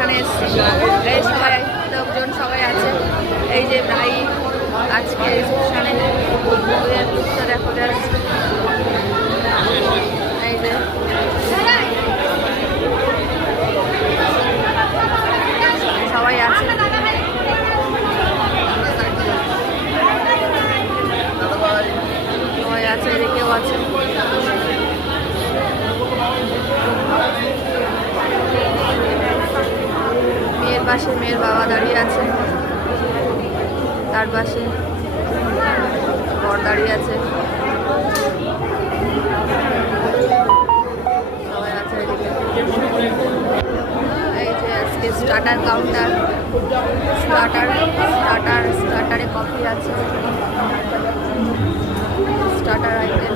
রিসেপশনে এসেছি। এই সবাই লোকজন সবাই আছে। এই যে ভাই আজকে রিসেপশনে লুকটা দেখো যাচ্ছে। এই যে সবাই আছে, সবাই আছে, এদিকেও আছে। মেয়ের পাশে মেয়ের বাবা দাঁড়িয়ে আছে, তার পাশে বর দাঁড়িয়ে আছে, সবাই আছে এদিকে। এই যে আজকে স্টার্টার কাউন্টার, স্টার্টারে কফি আছে, স্টার্টার আইটেম।